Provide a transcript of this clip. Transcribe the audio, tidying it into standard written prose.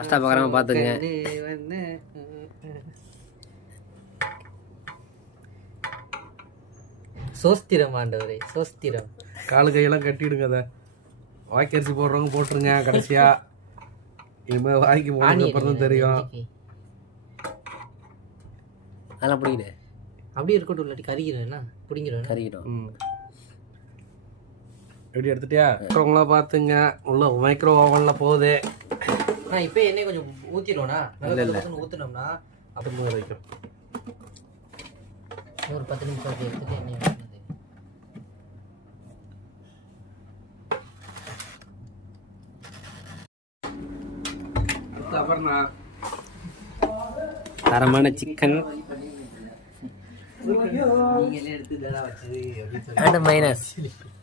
ஃபஸ்ட்டாக பார்க்குறவங்க பார்த்துங்க. சோஸ்திரம் ஆண்டவரே, சோஸ்திரம். காலு கையெல்லாம் கட்டிடுங்க. அதை வாய்க்கரிசி போடுறவங்க போட்டுருங்க. கடைசியா இனிமேல் வாய்க்கு போனதுக்கு அப்புறம் தான் தெரியும். அதெல்லாம் பிடிக்கிடு. அப்படியே இருக்கட்டும், இல்லாட்டி கறிக்கிறேன்னா பிடிக்கிறேன். கறிக்கிட்டோம். எப்படி எடுத்துட்டியா? இருக்கிறவங்களாம் பார்த்துங்க. உள்ள மைக்ரோ ஓவனில் போகுது. நான் இப்போ எண்ணெய் கொஞ்சம் ஊற்றிடுவோண்ணா. இல்லை ஊற்றினோம்னா அப்படி வைக்கும். ஒரு 10 நிமிஷம் அப்படி எடுத்துட்டு எண்ணெய் ஊற்றுனது. அப்புறம்ண்ணா தரமான சிக்கன் நீங்களே எடுத்து இதெல்லாம் வச்சது அண்ட் மைனஸ் இருக்கட்டும்.